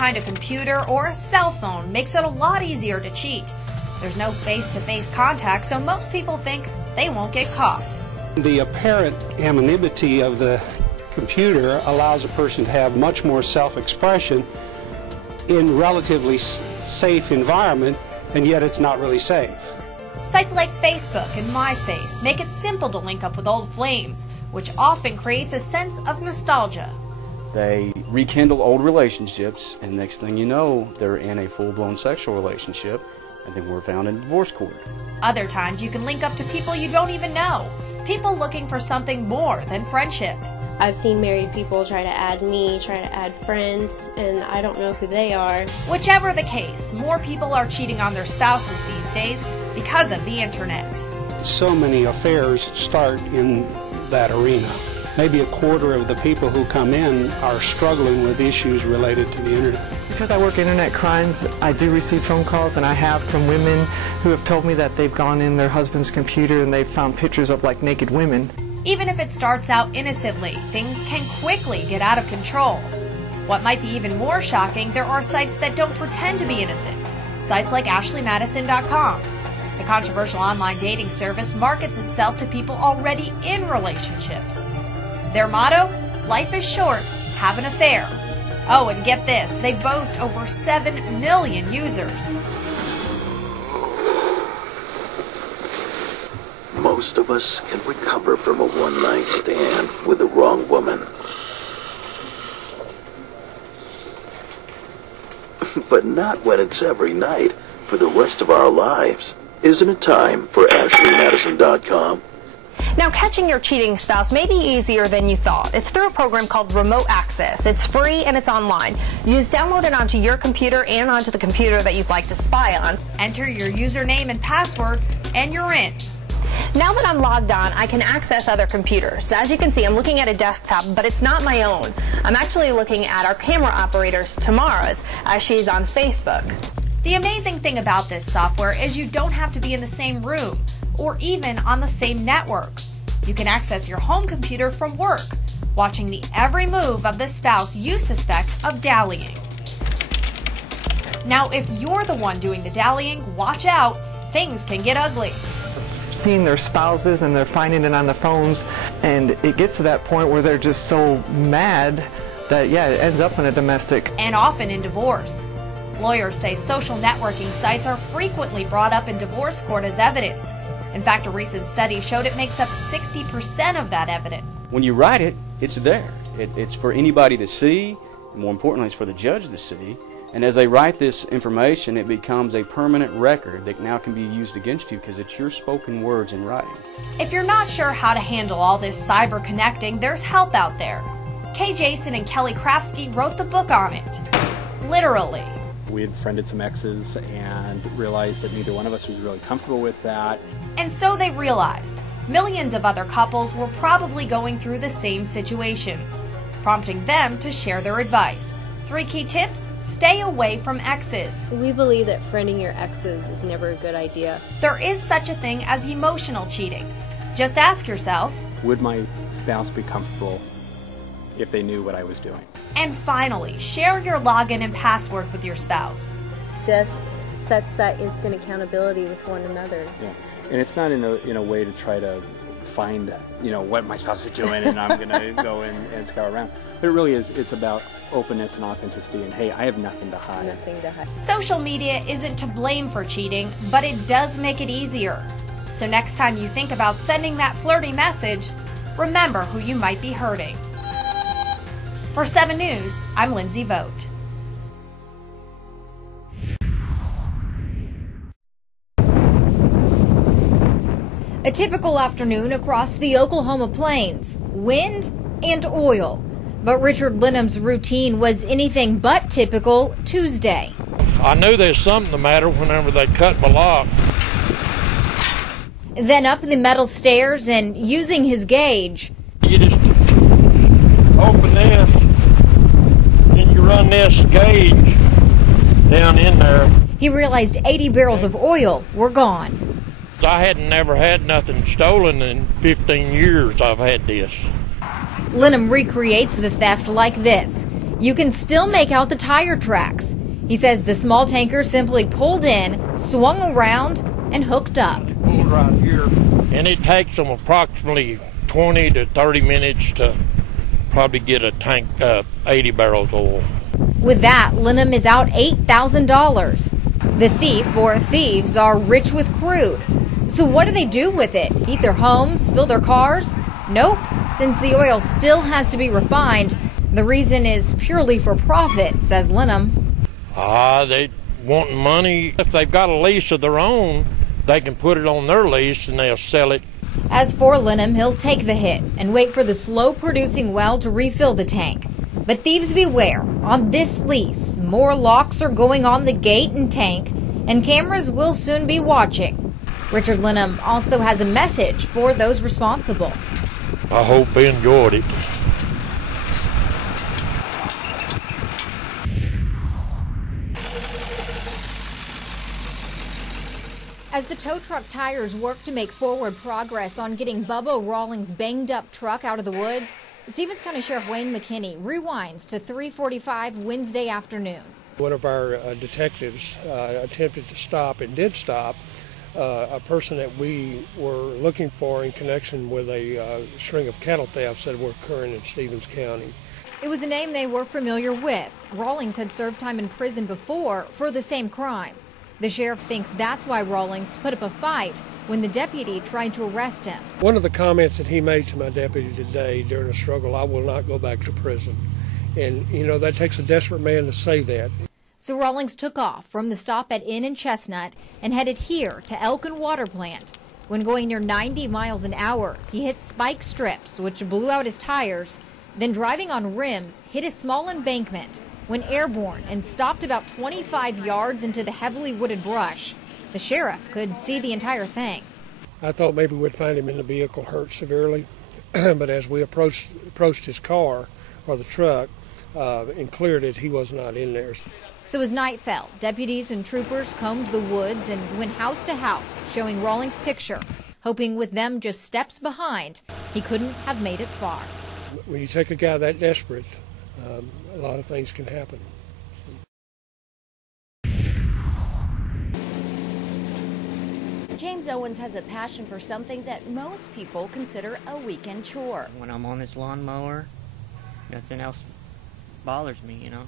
behind a computer or a cell phone makes it a lot easier to cheat. There's no face-to-face contact, so most people think they won't get caught. The apparent anonymity of the computer allows a person to have much more self-expression in relatively safe environment, and yet it's not really safe. Sites like Facebook and MySpace make it simple to link up with old flames, which often creates a sense of nostalgia. They rekindle old relationships, and next thing you know, they're in a full-blown sexual relationship, and then we're found in divorce court. Other times you can link up to people you don't even know, people looking for something more than friendship. I've seen married people try to add me, try to add friends, and I don't know who they are. Whichever the case, more people are cheating on their spouses these days because of the internet. So many affairs start in that arena. Maybe a quarter of the people who come in are struggling with issues related to the internet. Because I work internet crimes, I do receive phone calls, and I have from women who have told me that they've gone in their husband's computer and they've found pictures of like naked women. Even if it starts out innocently, things can quickly get out of control. What might be even more shocking, there are sites that don't pretend to be innocent. Sites like AshleyMadison.com. The controversial online dating service markets itself to people already in relationships. Their motto? Life is short, have an affair. Oh, and get this, they boast over 7 million users. Most of us can recover from a one-night stand with the wrong woman. But not when it's every night for the rest of our lives. Isn't it time for AshleyMadison.com? Now, catching your cheating spouse may be easier than you thought. It's through a program called Remote Access. It's free and it's online. You just download it onto your computer and onto the computer that you'd like to spy on. Enter your username and password, and you're in. Now that I'm logged on, I can access other computers. As you can see, I'm looking at a desktop, but it's not my own. I'm actually looking at our camera operator's, Tamara's, as she's on Facebook. The amazing thing about this software is you don't have to be in the same room or even on the same network. You can access your home computer from work, watching the every move of the spouse you suspect of dallying. Now, if you're the one doing the dallying, watch out, things can get ugly. Seeing their spouses and they're finding it on the phones, and it gets to that point where they're just so mad that, yeah, it ends up in a domestic. And often in divorce. Lawyers say social networking sites are frequently brought up in divorce court as evidence. In fact, a recent study showed it makes up 60% of that evidence. When you write it, it's there. It's for anybody to see, and more importantly, it's for the judge to see. And as they write this information, it becomes a permanent record that now can be used against you because it's your spoken words in writing. If you're not sure how to handle all this cyber connecting, there's help out there. Kay Jason and Kelly Krafsky wrote the book on it. Literally. We had friended some exes and realized that neither one of us was really comfortable with that. And so they realized millions of other couples were probably going through the same situations, prompting them to share their advice. 3 key tips: stay away from exes. We believe that friending your exes is never a good idea. There is such a thing as emotional cheating. Just ask yourself, Would my spouse be comfortable if they knew what I was doing? and finally, share your login and password with your spouse. Just sets that instant accountability with one another. Yeah. And it's not in a way to try to find, what my spouse is doing and I'm going to go and scour around. But it really is, it's about openness and authenticity and, hey, I have nothing to hide. Nothing to hide. Social media isn't to blame for cheating, but it does make it easier. So next time you think about sending that flirty message, remember who you might be hurting. For 7 News, I'm Lindsay Vogt. A typical afternoon across the Oklahoma plains. Wind and oil. But Richard Linham's routine was anything but typical Tuesday. I knew there's something the matter whenever they cut my lock. Then up the metal stairs and using his gauge. You just open this, and you run this gauge down in there. He realized 80 barrels of oil were gone. I had never had nothing stolen in 15 years I've had this. Linham recreates the theft like this. you can still make out the tire tracks. He says the small tanker simply pulled in, swung around, and hooked up. Pulled right here, and it takes them approximately 20 to 30 minutes to probably get a tank 80 barrels of oil. With that, Linham is out $8,000. The thief or thieves are rich with crude. So what do they do with it? Heat their homes? Fill their cars? Nope. Since the oil still has to be refined, the reason is purely for profit, says Linham. They want money. If they've got a lease of their own, they can put it on their lease and they'll sell it. As for Linham, he'll take the hit and wait for the slow-producing well to refill the tank. But thieves beware. On this lease, more locks are going on the gate and tank, and cameras will soon be watching. Richard Linham also has a message for those responsible. I hope they enjoyed it. As the tow truck tires work to make forward progress on getting Bubba Rawlings' banged-up truck out of the woods, Stevens County Sheriff Wayne McKinney rewinds to 3:45 Wednesday afternoon. One of our detectives attempted to stop and did stop a person that we were looking for in connection with a string of cattle thefts that were occurring in Stevens County. It was a name they were familiar with. Rawlings had served time in prison before for the same crime. The sheriff thinks that's why Rawlings put up a fight when the deputy tried to arrest him. One of the comments that he made to my deputy today during the struggle, I will not go back to prison. And, you know, that takes a desperate man to say that. So Rawlings took off from the stop at Inn and Chestnut and headed here to Elkin Water Plant. When going near 90 miles an hour, he hit spike strips, which blew out his tires. Then driving on rims, hit a small embankment. When airborne and stopped about 25 yards into the heavily wooded brush, the sheriff could see the entire thing. I thought maybe we'd find him in the vehicle hurt severely, but as we approached his car, or the truck, and cleared it, he was not in there. So as night fell, deputies and troopers combed the woods and went house to house, showing Rawlings' picture, hoping with them just steps behind, he couldn't have made it far. When you take a guy that desperate, a lot of things can happen. James Owens has a passion for something that most people consider a weekend chore. When I'm on this lawnmower, nothing else bothers me, you know.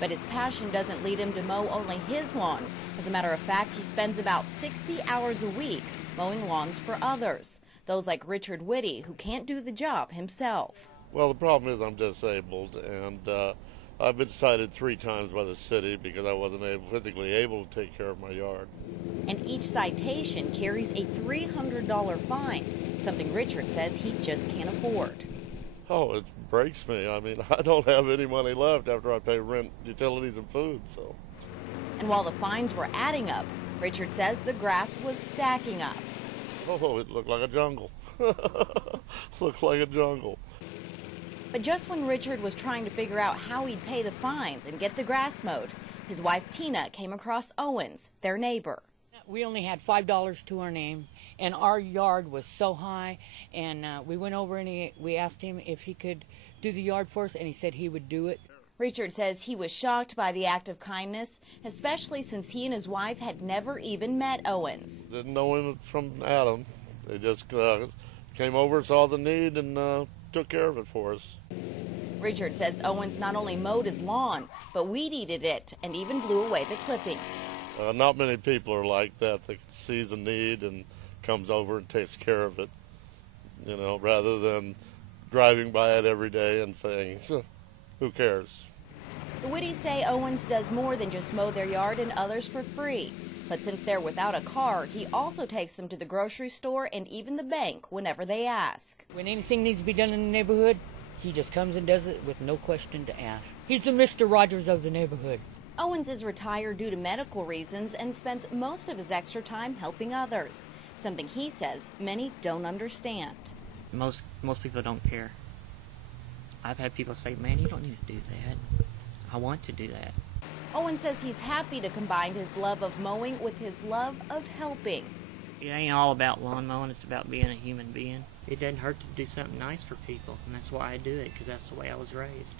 But his passion doesn't lead him to mow only his lawn. As a matter of fact, he spends about 60 hours a week mowing lawns for others. Those like Richard Whitty, who can't do the job himself. Well, the problem is I'm disabled, and I've been cited 3 times by the city because I wasn't physically able to take care of my yard. And each citation carries a $300 fine, something Richard says he just can't afford. Oh, it breaks me. I mean, I don't have any money left after I pay rent, utilities, and food, so. And while the fines were adding up, Richard says the grass was stacking up. Oh, it looked like a jungle. Looked like a jungle. But just when Richard was trying to figure out how he'd pay the fines and get the grass mowed, his wife Tina came across Owens, their neighbor. We only had $5 to our name, and our yard was so high, and we went over and we asked him if he could do the yard for us, and he said he would do it. Richard says he was shocked by the act of kindness, especially since he and his wife had never even met Owens. Didn't know him from Adam. They just came over, saw the need, and took care of it for us. Richard says Owens not only mowed his lawn, but weed-eated it and even blew away the clippings. Not many people are like that sees a need and comes over and takes care of it, you know, rather than driving by it every day and saying, who cares? The Whittys say Owens does more than just mow their yard and others for free. But since they're without a car, he also takes them to the grocery store and even the bank whenever they ask. When anything needs to be done in the neighborhood, he just comes and does it with no question to ask. He's the Mr. Rogers of the neighborhood. Owens is retired due to medical reasons and spends most of his extra time helping others, something he says many don't understand. Most people don't care. I've had people say, man, you don't need to do that. I want to do that. Owens says he's happy to combine his love of mowing with his love of helping. It ain't all about lawn mowing, it's about being a human being. It doesn't hurt to do something nice for people, and that's why I do it, because that's the way I was raised.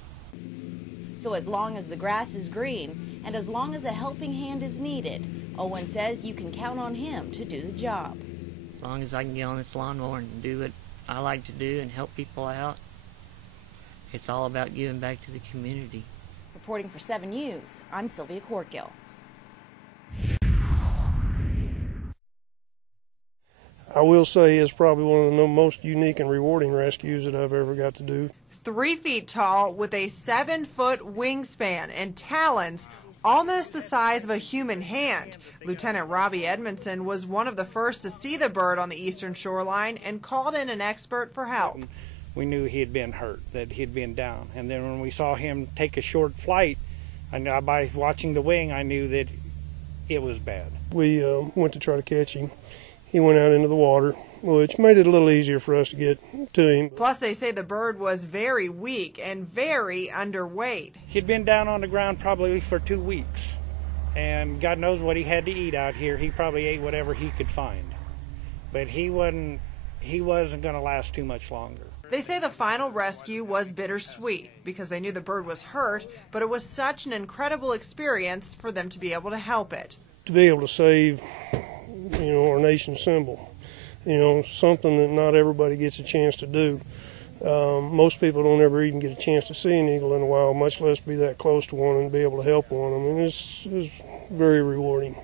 So as long as the grass is green and as long as a helping hand is needed, Owen says you can count on him to do the job. As long as I can get on this lawnmower and do what I like to do and help people out, it's all about giving back to the community. Reporting for 7 News, I'm Sylvia Courtgill. I will say it's probably one of the most unique and rewarding rescues that I've ever got to do. 3 feet tall with a 7-foot wingspan and talons almost the size of a human hand. Lieutenant Robbie Edmondson was one of the first to see the bird on the eastern shoreline and called in an expert for help. We knew he had been hurt, that he'd been down. And then when we saw him take a short flight, by watching the wing, I knew that it was bad. We went to try to catch him. He went out into the water, which made it a little easier for us to get to him. Plus, they say the bird was very weak and very underweight. He'd been down on the ground probably for 2 weeks, and God knows what he had to eat out here. He probably ate whatever he could find, but he wasn't going to last too much longer. They say the final rescue was bittersweet because they knew the bird was hurt, but it was such an incredible experience for them to be able to help it. To be able to save, our nation's symbol, something that not everybody gets a chance to do. Most people don't ever even get a chance to see an eagle in the wild, much less be that close to one and be able to help one. I mean, it's very rewarding.